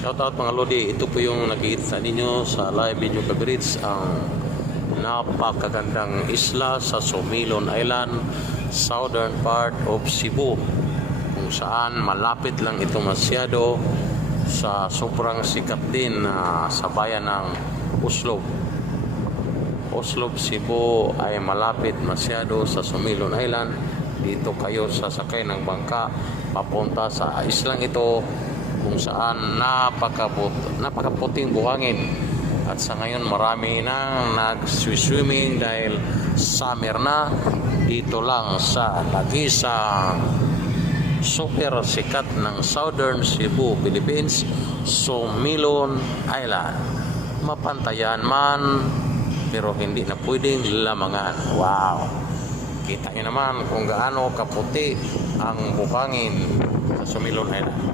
Shoutout mga Lodi, ito po yung nakikita ninyo sa live video coverage, ang napakagandang isla sa Sumilon Island, southern part of Cebu, kung saan malapit lang ito masyado sa sobrang sikat din sa bayan ng Oslob. Oslob, Cebu ay malapit masyado sa Sumilon Island. Dito kayo sasakay ng bangka papunta sa islang ito, kung saan napakaputing buhangin. At sa ngayon marami nang nag-swimming dahil summer na. Dito lang sa Lagisa, super sikat ng Southern Cebu, Philippines, Sumilon Island. Mapantayan man, pero hindi na pwedeng lamangan. Wow! Kita nyo naman kung gaano kaputi ang buhangin sa Sumilon Island.